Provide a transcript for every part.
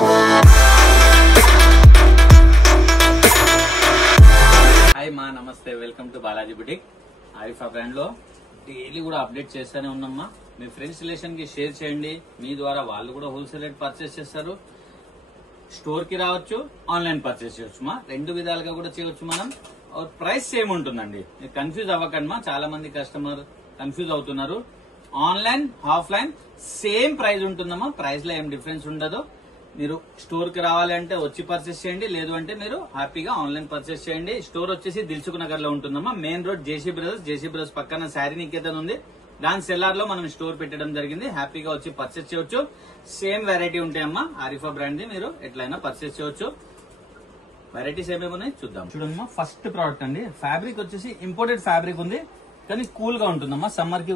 Hi మా నమస్తే, welcome to Balaji boutique. Arifa brand లో డైలీ కూడా అప్డేట్ చేస్తూనే ఉన్నామ్మా. మీ ఫ్రెండ్స్ రిలేషన్ కి షేర్ చేయండి. మీ ద్వారా వాళ్ళు కూడా హోల్సేల్ రేట్ పర్చేస్ చేస్తారు. స్టోర్ కి రావచ్చు, ఆన్లైన్ పర్చేస్ చేయొచ్చు మా. రెండు విధాలుగా కూడా చేయొచ్చు మనం. ప్రైస్ సేమ్ ఉంటుందండి, మీరు కన్ఫ్యూజ్ అవ్వకండి మా. చాలా మంది కస్టమర్ కన్ఫ్యూజ్ అవుతున్నారు. ఆన్లైన్ ఆఫ్లైన్ సేమ్ ప్రైస్ ఉంటుందమ్మా. ప్రైస్ లో ఏం డిఫరెన్స్ ఉండదు. మీరు స్టోర్ కి రావాలి అంటే వచ్చి పర్చేస్ చేయండి, లేదు అంటే మీరు హ్యాపీగా ఆన్లైన్ పర్చేస్ చేయండి. స్టోర్ వచ్చేసి దిల్సుఖ్ నగర్ లో ఉంటుందమ్మా. మెయిన్ రోడ్ జేసీ బ్రదర్స్ పక్కన శారీ నికేతన్ ఉంది. దాని సెల్లార్ లో మనం స్టోర్ పెట్టడం జరిగింది. హ్యాపీగా వచ్చి పర్చేస్ చేయొచ్చు. సేమ్ వెరైటీ ఉంటాయమ్మా. ఆరిఫా బ్రాండ్ ది మీరు ఎట్లయినా పర్చేస్ చేయొచ్చు. వెరైటీస్ ఏమేమి ఉన్నాయి చూద్దాం. చూడమ్మా, ఫస్ట్ ప్రోడక్ట్ అండి. ఫ్యాబ్రిక్ వచ్చేసి ఇంపోర్టెడ్ ఫ్యాబ్రిక్ ఉంది, కానీ కూల్ గా ఉంటుందమ్మా. సమ్మర్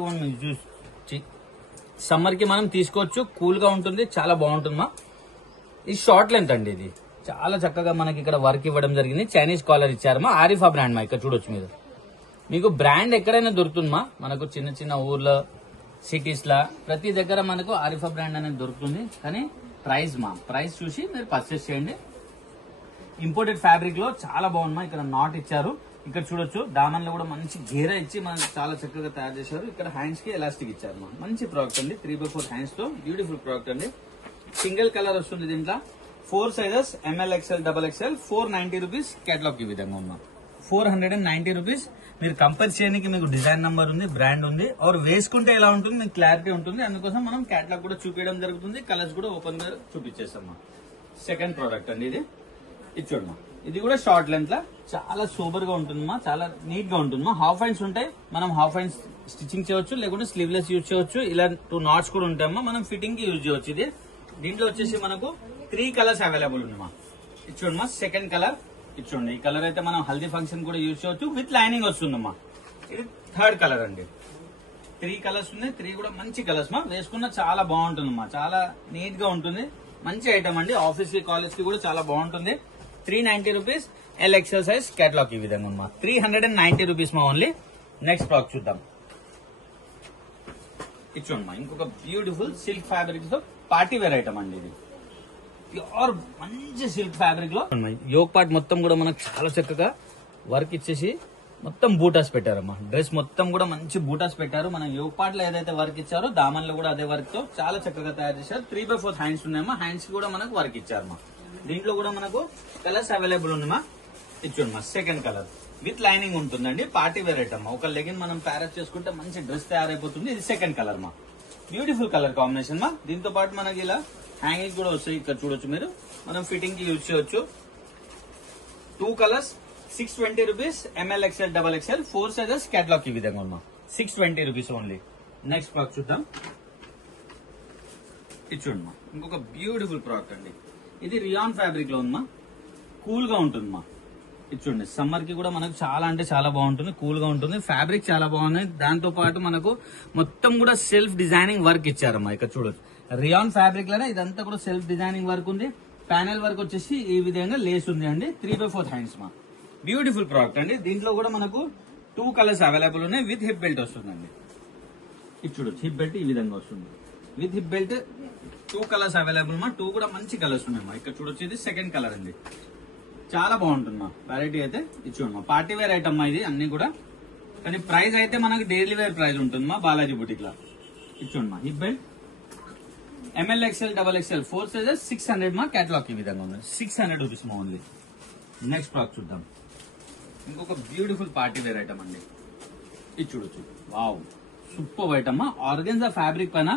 కి మనం తీసుకోవచ్చు. కూల్ గా ఉంటుంది, చాలా బాగుంటుందమ్మా. ఇది షార్ట్ లెంత్ అండి. ఇది చాలా చక్కగా మనకి ఇక్కడ వర్క్ ఇవ్వడం జరిగింది. చైనీస్ కాలర్ ఇచ్చారమ్మా. ఆరిఫా బ్రాండ్ మా. ఇక్కడ చూడొచ్చు మీరు. మీకు బ్రాండ్ ఎక్కడైనా దొరుకుతుందమ్మా. మనకు చిన్న చిన్న ఊర్లో, సిటీస్ లా ప్రతి దగ్గర మనకు ఆరిఫా బ్రాండ్ అనేది దొరుకుతుంది. కానీ ప్రైస్ చూసి మీరు పర్చేస్ చేయండి. ఇంపోర్టెడ్ ఫ్యాబ్రిక్ లో చాలా బాగుందమ్మా. ఇక్కడ నాట్ ఇచ్చారు. ఇక్కడ చూడొచ్చు, దామన్ లో కూడా మంచి గేరా ఇచ్చి మనకు చాలా చక్కగా తయారు చేశారు. ఇక్కడ హ్యాండ్స్ కి ఎలాస్టిక్ ఇచ్చారు. మంచి ప్రోడక్ట్ అండి. 3x4 హ్యాండ్స్ తో బ్యూటిఫుల్ ప్రోడక్ట్ అండి. సింగిల్ కలర్ వస్తుంది దీంట్లో. 4 sizes ML, XL, XXL. 490 rupees. Catalogue ఈ విధంగా ఉన్నాం. 490 రూపీస్. మీరు కంపేర్ చేయడానికి మీకు డిజైన్ నంబర్ ఉంది, బ్రాండ్ ఉంది. ఆర్ వేసుకుంటే ఎలా ఉంటుంది మీకు క్లారిటీ ఉంటుంది. అందుకోసం మనం కేటలాగ్ కూడా చూపించడం జరుగుతుంది. కలర్స్ కూడా ఓపెన్ గా చూపించేస్తాం. సెకండ్ ప్రోడక్ట్ అండి ఇది. ఇది చూడమ్మా, ఇది కూడా షార్ట్ లెంత్ లా చాలా సూపర్ గా ఉంటుందమ్మా. చాలా నీట్ గా ఉంటుందమ్మా. హాఫ్ హ్యాండ్స్ ఉంటాయి. మనం హాఫ్ హ్యాండ్స్ స్టిచ్చింగ్ చేయొచ్చు, లేకుంటే స్లీవ్లెస్ యూజ్ చేయొచ్చు. ఇలా 2 నాట్స్ కూడా ఉంటాయమ్మా. మనం ఫిట్టింగ్ కి యూజ్ చేయొచ్చు. ఇది దీంట్లో వచ్చేసి మనకు 3 కలర్స్ అవైలబుల్ ఉన్నాయమ్మా. ఇది చూడమ్మా, సెకండ్ కలర్. ఇది చూడండి, ఈ కలర్ అయితే మనం హల్దీ ఫంక్షన్ కూడా యూజ్ చేయొచ్చు. విత్ లైనింగ్ వస్తుందమ్మా. ఇది థర్డ్ కలర్ అండి. 3 కలర్స్ ఉన్నాయి. 3 కూడా మంచి కలర్స్ మా. వేసుకున్న చాలా బాగుంటుందమ్మా. చాలా నీట్ గా ఉంటుంది. మంచి ఐటమ్ అండి. ఆఫీస్ కి, కాలేజ్ కి కూడా చాలా బాగుంటుంది. 390 రూపీస్. LXL size. కేటలాగ్ ఈ విధంగా ఉందమ్మా. 390 రూపీస్ మా ఓన్లీ. నెక్స్ట్ ప్రోడక్ట్ చూద్దాం. ఇది చూడమ్మా, ఇంకొక బ్యూటిఫుల్ సిల్క్ ఫ్యాబ్రిక్ తో పార్టీ వేర్ ఐటమ్ అండి. ఇది ప్యూర్ మంచి సిల్క్ ఫ్యాబ్రిక్ లో యోక్ పార్ట్ మొత్తం కూడా మనకు చాలా చక్కగా వర్క్ ఇచ్చేసి మొత్తం బూటాస్ పెట్టారమ్మా. డ్రెస్ మొత్తం కూడా మంచి బూటాస్ పెట్టారు. మన యోక్ పార్ట్ లో ఏదైతే వర్క్ ఇచ్చారో దామన్ లో కూడా అదే వర్క్ తో చాలా చక్కగా తయారు చేశారు. 3x4 హ్యాండ్స్ ఉన్నాయమ్మా. హ్యాండ్స్ కి కూడా మనకు వర్క్ ఇచ్చారమ్మా. దీంట్లో కూడా మనకు కలర్స్ అవైలబుల్ ఉన్నాయమ్మా. ఇచ్చోమ్మా, సెకండ్ కలర్ విత్ లైనింగ్ ఉంటుందండి. Party wear item. ఒక లెగిన్ మనం ప్యారప్ చేసుకుంటే మంచి డ్రెస్ తయారైపోతుంది. ఇది సెకండ్ కలర్ మా. బ్యూటిఫుల్ కలర్ కాంబినేషన్ మా. దీంతో పాటు మనకి ఇలా హ్యాంగింగ్ కూడా వస్తాయి. ఇక్కడ చూడొచ్చు మీరు. మనం ఫిట్టింగ్ కి యూజ్ చేయొచ్చు. 2 colours. 620 rupees. ML, XL, XXL. 4 sizes. Catalogue ఈ విధంగా ఉన్నా. 620 రూపీస్ ఓన్లీ. నెక్స్ట్ ప్రోడక్ట్ చూద్దాం. ఇది చూడమ్మా, ఇంకొక బ్యూటిఫుల్ ప్రోడక్ట్ అండి. ఇది రియాన్ ఫ్యాబ్రిక్ లో ఉందమ్మా. కూల్ గా ఉంటుందమ్మా. ఇది చూడండి, సమ్మర్ కి కూడా మనకు చాలా అంటే చాలా బాగుంటుంది. కూల్ గా ఉంటుంది. ఫ్యాబ్రిక్ చాలా బాగున్నాయి. దాంతో పాటు మనకు మొత్తం కూడా సెల్ఫ్ డిజైనింగ్ వర్క్ ఇచ్చారమ్మా. ఇక్కడ చూడొచ్చు, రియాన్ ఫ్యాబ్రిక్ లోనే ఇదంతా కూడా సెల్ఫ్ డిజైనింగ్ వర్క్ ఉంది. ప్యానెల్ వర్క్ వచ్చేసి ఈ విధంగా లేస్ ఉంది అండి. 3x4 హ్యాండ్స్ మా. బ్యూటిఫుల్ ప్రోడక్ట్ అండి. దీంట్లో కూడా మనకు 2 కలర్స్ అవైలబుల్ ఉన్నాయి. విత్ హిప్ బెల్ట్ వస్తుందండి. ఇది చూడొచ్చు, హిప్ బెల్ట్ ఈ విధంగా వస్తుంది. With hip belt 2 colours available మా. 2 కూడా మంచి కలర్స్ ఉన్నాయమ్మా. ఇక్కడ చూడొచ్చు, ఇది సెకండ్ కలర్ అండి. చాలా బాగుంటుందమ్మా. వెరైటీ అయితే ఇది చూడమ్మా, పార్టీ వేర్ ఐటమ్ ఇది అన్ని కూడా. కానీ ప్రైస్ అయితే మనకి డైలీ వేర్ ప్రైస్ ఉంటుందమ్మా బాలాజీ బుటిక్ లా. ఇది చూడమ్మా, hip belt ML, XL, XXL. 4 sizes. 600 మా. కేటలాగ్ ఈ విధంగా ఉంది. 600 రూపీస్ మా ఓన్లీ. నెక్స్ట్ ప్రోడక్ట్ చూద్దాం. ఇంకొక బ్యూటిఫుల్ పార్టీ వేర్ ఐటమ్ అండి. ఇది చూడొచ్చు, wow super item. Organza fabric పైన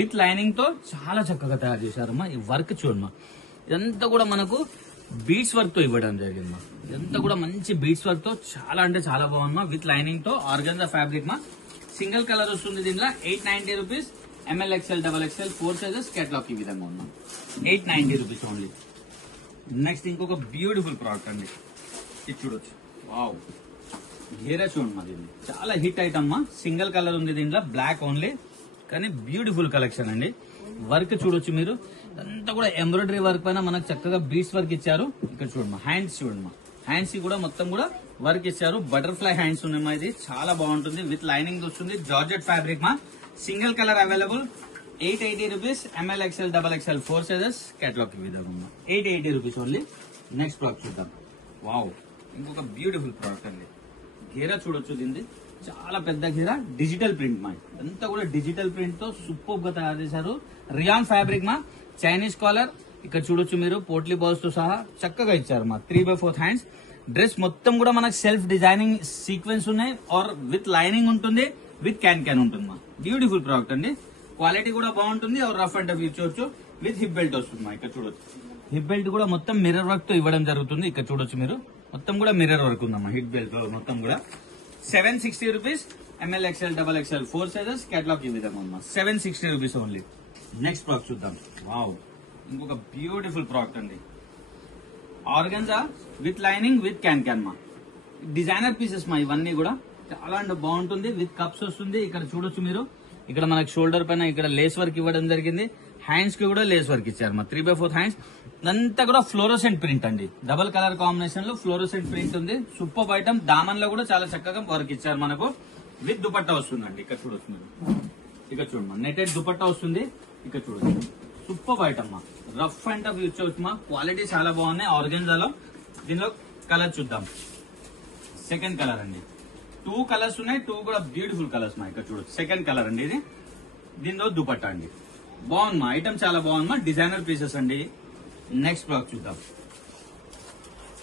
విత్ లైనింగ్ తో చాలా చక్కగా తయారు చేశారమ్మా. ఈ వర్క్ చూడమ్మా, ఇదంతా కూడా మనకు బీడ్స్ వర్క్ తో ఇవ్వడం జరిగిందమ్మా. ఇదంతా కూడా మంచి బీడ్స్ వర్క్ తో చాలా అంటే చాలా బాగుందమ్మా. విత్ లైనింగ్ తో ఆర్గెన్జా ఫ్యాబ్రిక్ మా. సింగిల్ కలర్ వస్తుంది దీంట్లో. 890 rupees. ML, XL, XXL. 4 sizes. Catalogue ఈ విధంగా ఉన్నాం. 890 రూపీస్ ఓన్లీ. నెక్స్ట్ ఇంకొక బ్యూటిఫుల్ ప్రోడక్ట్ అండి. ఇది చూడొచ్చు, వావ్ గేరా చూడండి. మాది చాలా హిట్ ఐటమ్ మా. సింగిల్ కలర్ ఉంది దీంట్లో, బ్లాక్ ఓన్లీ. కానీ బ్యూటిఫుల్ కలెక్షన్ అండి. వర్క్ చూడొచ్చు మీరు. అంతా కూడా ఎంబ్రాయిడరీ వర్క్ పైన మనకు చక్కగా బీడ్స్ వర్క్ ఇచ్చారు. ఇక్కడ చూడమ్మా, హ్యాండ్స్ చూడమ్మా. హ్యాండ్స్ కి కూడా మొత్తం కూడా వర్క్ ఇచ్చారు. బటర్ఫ్లై హ్యాండ్స్ ఉన్నాయమ్మా. ఇది చాలా బాగుంటుంది. విత్ లైనింగ్ వస్తుంది. జార్జెట్ ఫ్యాబ్రిక్ మా. Single colour available. 880 rupees, ML, XL, XXL 4 sizes catalog కి విధంగా 880 rupees ఓన్లీ. నెక్స్ట్ ప్రోడక్ట్ చూద్దాం. వావ్, ఇంకొక బ్యూటిఫుల్ ప్రోడక్ట్ అండి. గేరా చూడొచ్చు, దీన్ని చాలా పెద్ద గేరా, డిజిటల్ ప్రింట్ మా, అంతా కూడా డిజిటల్ ప్రింట్ తో సూపర్ గా తయారు చేశారు. రియాన్ ఫ్యాబ్రిక్ మా, చైనీస్ కాలర్ ఇక్కడ చూడొచ్చు మీరు, పోట్లీ బాల్స్ తో సహా చక్కగా ఇచ్చారు మా. 3/4 హ్యాండ్స్. డ్రెస్ మొత్తం కూడా మనకు సెల్ఫ్ డిజైనింగ్ సీక్వెన్స్ ఉన్నాయి, ఆర్ విత్ లైనింగ్ ఉంటుంది, విత్ క్యాన్ ఉంటుంది మా. బ్యూటిఫుల్ ప్రోడక్ట్ అండి. క్వాలిటీ కూడా బాగుంటుంది, రఫ్ అండ్ టఫ్ ఇచ్చవచ్చు. విత్ హిప్ బెల్ట్ వస్తుంది మా. ఇక్కడ చూడొచ్చు, హిప్ బెల్ట్ కూడా మొత్తం మిర్రర్ వర్క్ తో ఇవ్వడం జరుగుతుంది. ఇక్కడ చూడొచ్చు మీరు, మొత్తం కూడా మిర్రర్ వర్క్ ఉందమ్మా హిప్ బెల్ట్ మొత్తం కూడా. 760 rupees, ML, XL, XXL 4 sizes catalogue ఈ విధంగా ఉందమ్మా. 760 rupees ఓన్లీ. నెక్స్ట్ ప్రోడక్ట్ చూద్దాం. వావ్, ఇంకొక బ్యూటిఫుల్ ప్రోడక్ట్ అండి. ఆర్గన్జా విత్ లైనింగ్ విత్ క్యాన్ మా. డిజైనర్ పీసెస్ మా ఇవన్నీ కూడా, చాలా అంటే బాగుంటుంది. విత్ కప్స్ వస్తుంది. ఇక్కడ చూడొచ్చు మీరు, ఇక్కడ మనకి షోల్డర్ పైన ఇక్కడ లేస్ వర్క్ ఇవ్వడం జరిగింది. హ్యాండ్స్ కి కూడా లేస్ వర్క్ ఇచ్చారు మా. 3/4 హ్యాండ్స్. అంతా కూడా ఫ్లోరోసెంట్ ప్రింట్ అండి, డబల్ కలర్ కాంబినేషన్ లో ఫ్లోరోసెంట్ ప్రింట్ ఉంది. Super item. దామన్ లో కూడా చాలా చక్కగా వర్క్ ఇచ్చారు మనకు. విత్ దుపట్టా వస్తుందండి. ఇక్కడ చూడొచ్చు మీరు, ఇక్కడ చూడమ్మా, నెటెడ్ దుపట్టా వస్తుంది. ఇక్కడ చూడొచ్చు, సూపర్ ఐటమ్ మా. రఫ్ అండ్ టఫ్ యూజ్ చేయవచ్చు మా. క్వాలిటీ చాలా బాగున్నాయి ఆర్గెన్జాలో. దీనిలో కలర్ చూద్దాం. సెకండ్ కలర్ అండి. 2 కలర్స్ ఉన్నాయి, 2 కూడా బ్యూటిఫుల్ కలర్స్ మా. ఇక్కడ చూడొచ్చు, సెకండ్ కలర్ అండి ఇది. దీనిలో దుపట్టా అండి. బాగుంది ఐటమ్, చాలా బాగుంది మా. డిజైనర్ పీసెస్ అండి. నెక్స్ట్ ప్రోడక్ట్ చూద్దాం.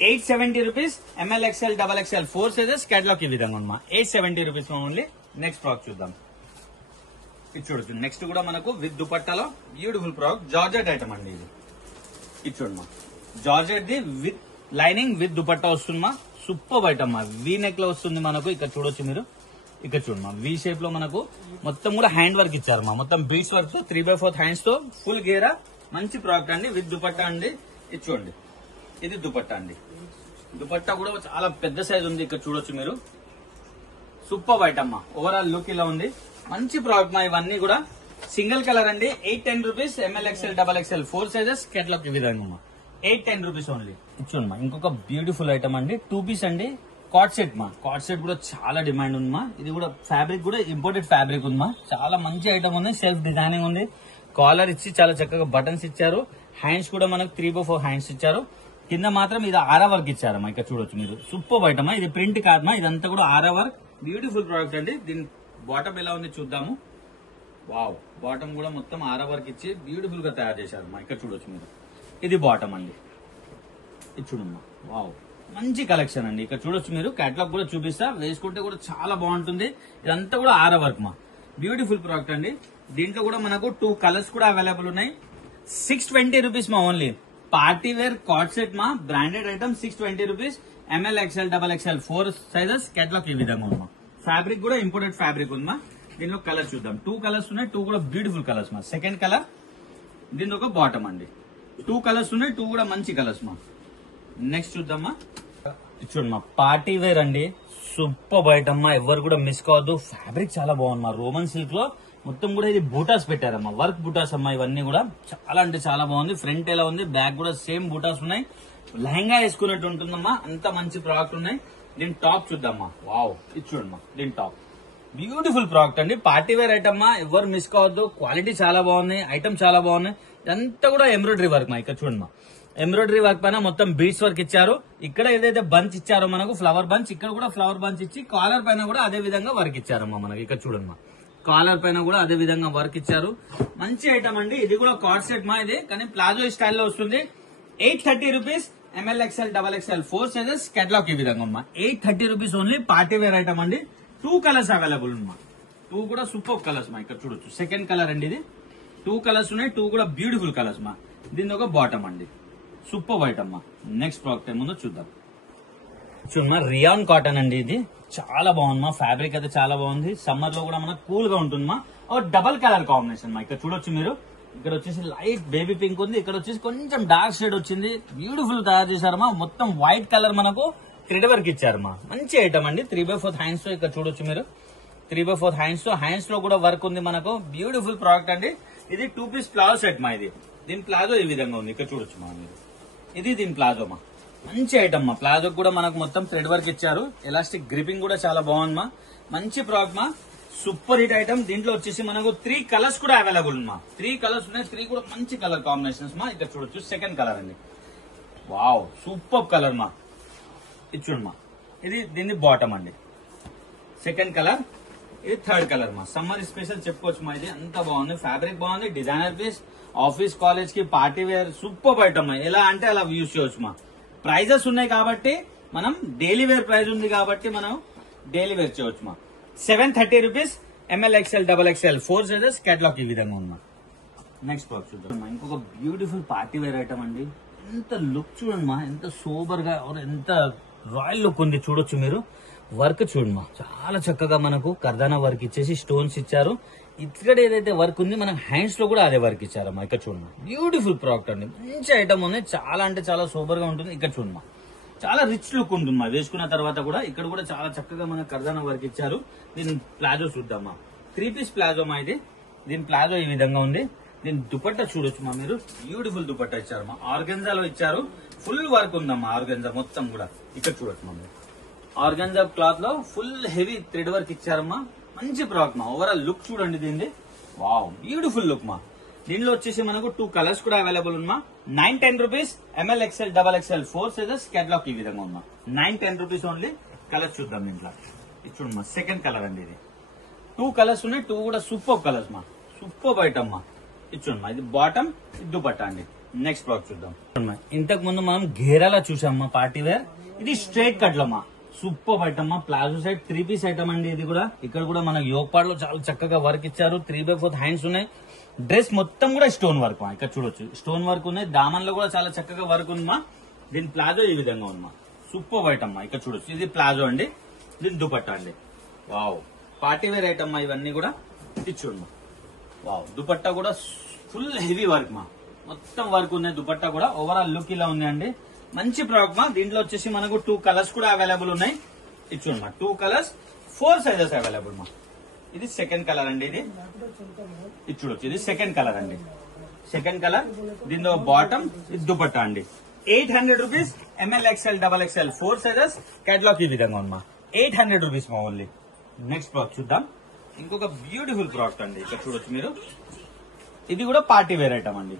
870 rupees, ML, XL, XXL 4 sizes catalogue ఈ విధంగా ఉందమ్మా. 870 rupees ఓన్లీ. నెక్స్ట్ ప్రోడక్ట్ చూద్దాం. ఇది చూడొచ్చు, నెక్స్ట్ కూడా మనకు విత్ దుపట్టాలో బ్యూటిఫుల్ ప్రోడక్ట్. జార్జెట్ ఐటమ్ అండి ఇది. ఇది చూడమ్మా, జార్జెట్ ది విత్ లైనింగ్ విత్ దుపట్టా వస్తుందమ్మా. సూపర్ ఐటమ్ మా. వీ నెక్ లో వస్తుంది మనకు. ఇక్కడ చూడొచ్చు మీరు, ఇక్కడ చూడమ్మా, వి షేప్ లో మనకు మొత్తం కూడా హ్యాండ్ వర్క్ ఇచ్చారు మా. మొత్తం బీట్స్ వర్క్ తో 3/4 హ్యాండ్స్ తో ఫుల్ గేరా. మంచి ప్రోడక్ట్ అండి. విత్ దుపట్టా అండి. ఇది చూడండి, ఇది దుపట్టా అండి. దుపట్టా కూడా చాలా పెద్ద సైజ్ ఉంది. ఇక్కడ చూడొచ్చు మీరు, సూపర్ ఐటమ్ మా. ఓవరాల్ లుక్ ఇలా ఉంది. మంచి ప్రోడక్ట్ మా. ఇవన్నీ కూడా సింగిల్ కలర్ అండి. 810 rupees, ML, XL, XXL 4 sizes catalogue ఈ విధంగా మా. 810 rupees ఓన్లీ. చూడమ్మా, ఇంకొక బ్యూటిఫుల్ ఐటమ్ అండి. 2 piece అండి. కార్డ్ సెట్ మా. కార్డ్ సెట్ కూడా చాలా డిమాండ్ ఉంది మా. ఇది కూడా ఫ్యాబ్రిక్ కూడా ఇంపోర్టెడ్ ఫ్యాబ్రిక్ ఉంది మా. చాలా మంచి ఐటమ్ ఉంది. సెల్ఫ్ డిజైనింగ్ ఉంది. కాలర్ ఇచ్చి చాలా చక్కగా బటన్స్ ఇచ్చారు. హ్యాండ్స్ కూడా మనకు 3/4 హ్యాండ్స్ ఇచ్చారు. కింద మాత్రం ఇది ఆరా వర్క్ ఇచ్చారమ్మా. ఇక్కడ చూడొచ్చు మీరు, సూపర్ ఐటమ్. ఇది ప్రింట్ కాదమ్మా, ఇదంతా కూడా ఆరా వర్క్. బ్యూటిఫుల్ ప్రోడక్ట్ అండి. దీని బాటమ్ ఎలా ఉంది చూద్దాము. వావ్, బాటమ్ కూడా మొత్తం ఆరా వర్క్ ఇచ్చి బ్యూటిఫుల్ గా తయారు చేశారు మా. ఇక్కడ చూడొచ్చు మీరు, ఇది బాటమ్ అండి. ఇది చూడమ్మా, వావ్, మంచి కలెక్షన్ అండి. ఇక్కడ చూడొచ్చు మీరు, కేటలాగ్ కూడా చూపిస్తా, వేసుకుంటే కూడా చాలా బాగుంటుంది. ఇదంతా కూడా ఆరా వర్క్ మా. బ్యూటిఫుల్ ప్రోడక్ట్ అండి. దీంట్లో కూడా మనకు 2 కలర్స్ కూడా అవైలబుల్ ఉన్నాయి. 620 rupees మా only. Party wear cord set మా. Branded item. 620 rupees, ML, XL, XXL 4 sizes catalogue ఈ విధంగా ఉందమ్మా. ఫ్యాబ్రిక్ కూడా ఇంపోర్టెడ్ ఫ్యాబ్రిక్ ఉందమ్మా. దీనిలో కలర్ చూద్దాం. 2 కలర్స్ ఉన్నాయి, 2 కూడా బ్యూటిఫుల్ కలర్స్ మా. సెకండ్ కలర్, దీని ఒక బాటమ్ అండి. 2 కలర్స్ ఉన్నాయి, 2 కూడా మంచి కలర్స్ మా. నెక్స్ట్ చూద్దామా. చూడమ్మా, పార్టీ వేర్ అండి. సూపర్ ఐటమ్ మా. ఎవరు కూడా మిస్ కావద్దు. ఫ్యాబ్రిక్ చాలా బాగుంది మా. రోమన్ సిల్క్ లో మొత్తం కూడా ఇది బూటాస్ పెట్టారమ్మా. వర్క్ బూటాస్ అమ్మా. ఇవన్నీ కూడా చాలా అంటే చాలా బాగుంది. ఫ్రంట్ ఎలా ఉంది, బ్యాక్ కూడా సేమ్ బూటాస్ ఉన్నాయి. లెహంగా వేసుకున్నట్టు ఉంటుందమ్మా. అంత మంచి ప్రోడక్ట్ ఉన్నాయి. దీని టాప్ చూద్దామా. వావ్, ఇది చూడమ్మా, దీని టాప్ బ్యూటిఫుల్ ప్రోడక్ట్ అండి. పార్టీ వేర్ ఐటమ్ మా. ఎవరు మిస్ కావద్దు. క్వాలిటీ చాలా బాగుంది, ఐటమ్ చాలా బాగున్నాయి. ఇదంతా కూడా ఎంబ్రాయిడరీ వర్క్ మా. ఇక్కడ చూడమ్మా, ఎంబ్రాయిడరీ వర్క్ పైన మొత్తం బీడ్స్ వర్క్ ఇచ్చారు. ఇక్కడ ఏదైతే బంచ్ ఇచ్చారో మనకు ఫ్లవర్ బంచ్, ఇక్కడ కూడా ఫ్లవర్ బంచ్ ఇచ్చి కాలర్ పైన కూడా అదే విధంగా వర్క్ ఇచ్చారమ్మా మనకి. ఇక్కడ చూడమ్మా, కాలర్ పైన కూడా అదే విధంగా వర్క్ ఇచ్చారు. మంచి ఐటమ్ అండి. ఇది కూడా కార్డ్ సెట్ మా. ఇది కానీ ప్లాజో స్టైల్లో వస్తుంది. 830 rupees, ML, XL, XXL 4 sizes catalogue ఈ విధంగా ఉమ్మా. 830 rupees only. Party wear item అండి. 2 కలర్స్ అవైలబుల్ ఉమ్మా. 2 కూడా సూపర్ కలర్స్ మా. ఇక్కడ చూడొచ్చు, సెకండ్ కలర్ అండి ఇది. 2 కలర్స్ ఉన్నాయి, 2 కూడా బ్యూటిఫుల్ కలర్స్ మా. దీని ఒక బాటమ్ అండి. సూపర్ ఐటమ్ మా. నెక్స్ట్ ప్రోడక్ట్ ఏముందో చూద్దాం. చూడమ్మా, రియాన్ కాటన్ అండి. ఇది చాలా బాగుంది మా. ఫ్యాబ్రిక్ అయితే చాలా బాగుంది. సమ్మర్ లో కూడా మనకు కూల్ గా ఉంటుంది మా. డబల్ కలర్ కాంబినేషన్ మా. ఇక్కడ చూడొచ్చు మీరు, ఇక్కడ వచ్చేసి లైట్ బేబీ పింక్ ఉంది, ఇక్కడ వచ్చేసి కొంచెం డార్క్ షేడ్ వచ్చింది. బ్యూటిఫుల్ తయారు చేశారమ్మా. మొత్తం వైట్ కలర్ మనకు థ్రెడ్ వర్క్ ఇచ్చారమ్మా. మంచి ఐటమ్ అండి. 3/4 హ్యాండ్స్ తో ఇక్కడ చూడొచ్చు మీరు, 3/4 హ్యాండ్స్ తో. హ్యాండ్స్ లో కూడా వర్క్ ఉంది మనకు. బ్యూటిఫుల్ ప్రోడక్ట్ అండి. ఇది 2 piece ప్లాజో సెట్ మా. ఇది దీని ప్లాజో ఈ విధంగా ఉంది. ఇక్కడ చూడొచ్చు మా మీరు, ఇది దీని ప్లాజో మా. మంచి ఐటమ్ మా. ప్లాజో కూడా మనకు మొత్తం థ్రెడ్ వర్క్ ఇచ్చారు. ఎలాస్టిక్ గ్రిపింగ్ కూడా చాలా బాగుంది మా. మంచి ప్రోడక్ట్ మా. Super hit item. దీంట్లో వచ్చేసి మనకు 3 కలర్స్ కూడా అవైలబుల్ మా. 3 కలర్స్ ఉన్నాయి. 3 కూడా మంచి కలర్ కాంబినేషన్స్ మా. ఇక్కడ చూడొచ్చు సెకండ్ కలర్ అండి. వావ్ సూపర్ కలర్ మా. ఇది చూడు మా, ఇది దీన్ని బాటమ్ అండి. సెకండ్ కలర్, ఇది థర్డ్ కలర్ మా. సమ్మర్ స్పెషల్ చెప్పుకోవచ్చు మా. ఇది అంత బాగుంది, ఫ్యాబ్రిక్ బాగుంది, డిజైనర్ పీస్, ఆఫీస్ కాలేజ్ కి పార్టీ వేర్ సూపర్ ఐటమ్ మా. ఎలా అంటే అలా యూజ్ చేయవచ్చు మా. ప్రైజెస్ ఉన్నాయి కాబట్టి మనం డైలీ వేర్ ప్రైస్ ఉంది కాబట్టి మనం డైలీ వేర్ చేయవచ్చు మా. 730 rupees, ML XL XXL 4 sizes, catalogue ఈ విధంగా ఉందా. నెక్స్ట్ బాక్స్ చూద్దాం. ఇంకొక బ్యూటిఫుల్ పార్టీ వేర్ ఐటమ్ అండి. ఎంత లుక్ చూడండి మా, ఎంత సూపర్ గా, ఎంత రాయల్ లుక్ ఉంది చూడొచ్చు మీరు. వర్క్ చూడండి మా, చాలా చక్కగా మనకు కర్దానా వర్క్ ఇచ్చేసి స్టోన్స్ ఇచ్చారు. ఇక్కడ ఏదైతే వర్క్ ఉంది మన హ్యాండ్స్ లో కూడా అదే వర్క్ ఇచ్చారమ్మా. ఇక్కడ చూడమ్మా, బ్యూటిఫుల్ ప్రోడక్ట్ అండి. మంచి ఐటమ్ ఉంది, చాలా అంటే చాలా సూపర్ గా ఉంటుంది. ఇక్కడ చూడమ్మా, చాలా రిచ్ లుక్ ఉంటుంది మా. వేసుకున్న తర్వాత కూడా ఇక్కడ కూడా చాలా చక్కగా మన కర్దానా వర్క్ ఇచ్చారు. దీని ప్లాజో చూద్దామా. 3 పీస్ ప్లాజో మా ఇది. దీని ప్లాజో ఈ విధంగా ఉంది. దీని దుపట్టా చూడొచ్చు మా మీరు. బ్యూటిఫుల్ దుపట్టా ఇచ్చారు మా. ఆర్గంజాలో ఇచ్చారు. ఫుల్ వర్క్ ఉందమ్మా ఆర్గంజా మొత్తం కూడా. ఇక్కడ చూడొచ్చు మా మీరు. ఆర్గంజా క్లాత్ లో ఫుల్ హెవీ థ్రెడ్ వర్క్ ఇచ్చారమ్మా. మంచి ప్రోడక్ట్ మా. ఓవరాల్ లుక్ చూడండి దీన్ని. వావ్ బ్యూటిఫుల్ లుక్ మా. దీనిలో వచ్చేసి మనకు 2 కలర్స్ కూడా అవైలబుల్ ఉన్నా. 910 rupees, ML XL XXL 4 sizes, catalogue ఈ విధంగా ఉన్నా. 910 రూపీస్ ఓన్లీ. కలర్స్ చూద్దాం దీంట్లో. ఇది చూడమ్మా, సెకండ్ కలర్ అండి. ఇది 2 కలర్స్ ఉన్నాయి. 2 కూడా సూపర్ కలర్స్ మా. సూపర్ ఐటమ్ మా. ఇది చూడమ్మా, ఇది బాటమ్, ఇది దుపట్టా అండి. నెక్స్ట్ ప్రోడక్ట్ చూద్దాం. ఇంతకు ముందు మనం ఘేరాలా చూసామ్మా పార్టీ వేర్. ఇది స్ట్రైట్ కట్లమ్మా. సూపర్ ఐటమ్ మా. ప్లాజో సైడ్ 3 పీస్ ఐటమ్ అండి. ఇది కూడా ఇక్కడ కూడా మన యోగపాడ్ లో చాలా చక్కగా వర్క్ ఇచ్చారు. 3/4 హ్యాండ్స్ ఉన్నాయి. డ్రెస్ మొత్తం కూడా స్టోన్ వర్క్ మా. ఇక్కడ చూడొచ్చు స్టోన్ వర్క్ ఉన్నాయి. దామన్ లో కూడా చాలా చక్కగా వర్క్ ఉందమ్మా. దీని ప్లాజో ఈ విధంగా ఉందమ్మా. సూపర్ ఐటమ్ మా. ఇక్కడ చూడొచ్చు, ఇది ప్లాజో అండి. దీని దుపట్టా అండి. వావ్ పార్టీ వేర్ ఐటమ్ మా ఇవన్నీ కూడా. ఇది చూడమ్మా, వావ్ దుపట్టా కూడా ఫుల్ హెవీ వర్క్ మా. మొత్తం వర్క్ ఉన్నాయి. దుపట్టా కూడా ఓవరాల్ లుక్ ఇలా ఉంది అండి. మంచి ప్రోడక్ట్ మా. దీంట్లో వచ్చేసి మనకు 2 కలర్స్ కూడా అవైలబుల్ ఉన్నాయి. ఇది చూడమ్మా, 2 కలర్స్ 4 సైజెస్ అవైలబుల్ మా. ఇది సెకండ్ కలర్ అండి. ఇది చూడొచ్చు, ఇది సెకండ్ కలర్ అండి. Second colour. దీనిలో బాటమ్, ఇది దుపట్టా అండి. 800 rupees, ML XL XXL 4 sizes, catalogue ఈ విధంగా ఉందమ్మా. 800 రూపీస్ మా ఓన్లీ. నెక్స్ట్ ప్రోడక్ట్ చూద్దాం. ఇంకొక బ్యూటిఫుల్ ప్రోడక్ట్ అండి. ఇక్కడ చూడొచ్చు మీరు. ఇది కూడా పార్టీ వేర్ ఐటమ్ అండి.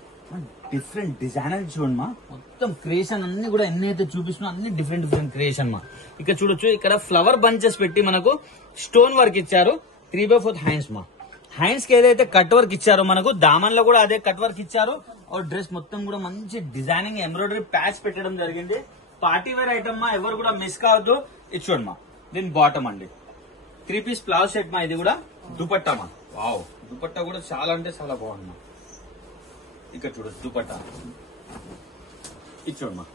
డిఫరెంట్ డిజైనర్ చూడండి మా. మొత్తం క్రియేషన్ అన్ని కూడా ఎన్నైతే చూపిస్తున్నా అన్ని డిఫరెంట్ డిఫరెంట్ క్రియేషన్ మా. ఇక్కడ చూడొచ్చు, ఇక్కడ ఫ్లవర్ బంచెస్ పెట్టి మనకు స్టోన్ వర్క్ ఇచ్చారు. 3/4 హ్యాండ్స్ మా. హ్యాండ్స్ కి ఏదైతే కట్ వర్క్ ఇచ్చారో మనకు దామన్ లో కూడా అదే కట్ వర్క్ ఇచ్చారు. డ్రెస్ మొత్తం కూడా మంచి డిజైనింగ్ ఎంబ్రాయిడరీ ప్యాచ్ పెట్టడం జరిగింది. పార్టీ వేర్ ఐటమ్ మా. ఎవరు కూడా మిస్ కావద్దు. ఇది చూడండి మా, దీని బాటమ్ అండి. 3 పీస్ ప్లాజో సెట్ మా. ఇది కూడా దుపట్టా మా. వావ్ దుపట్టా కూడా చాలా అంటే చాలా బాగుంది మా. ఇక్కడ చూడొచ్చు దుపట్టా. ఇది చూడమ్మా,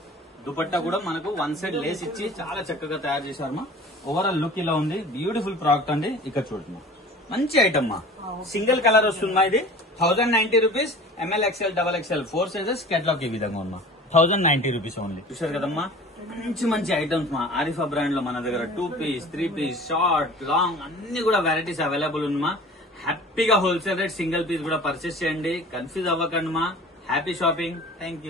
దుపట్టా కూడా మనకు 1 సైడ్ లేస్ ఇచ్చి చాలా చక్కగా తయారు చేశారు మా. ఓవరాల్ లుక్ ఇలా ఉంది. బ్యూటిఫుల్ ప్రోడక్ట్ అండి. ఇక్కడ చూడమ్మా, మంచి ఐటమ్ మా. సింగిల్ కలర్ వస్తుందా. ఇది 1090 rupees, ML XL XXL 4 sizes, catalogue ఈ విధంగా ఉన్నా. 1090 రూపీస్ ఓన్లీ. చూసారు కదమ్మా, మంచి మంచి ఐటమ్స్ మా. ఆరిఫా బ్రాండ్ లో మన దగ్గర 2 పీస్, 3 పీస్, షార్ట్, లాంగ్ అన్ని కూడా వెరైటీస్ అవైలబుల్ ఉన్నా. హ్యాపీగా హోల్సేల్ రేట్ సింగిల్ పీస్ కూడా పర్చేస్ చేయండి. కన్ఫ్యూజ్ అవ్వకండి మా. Happy shopping. Thank you.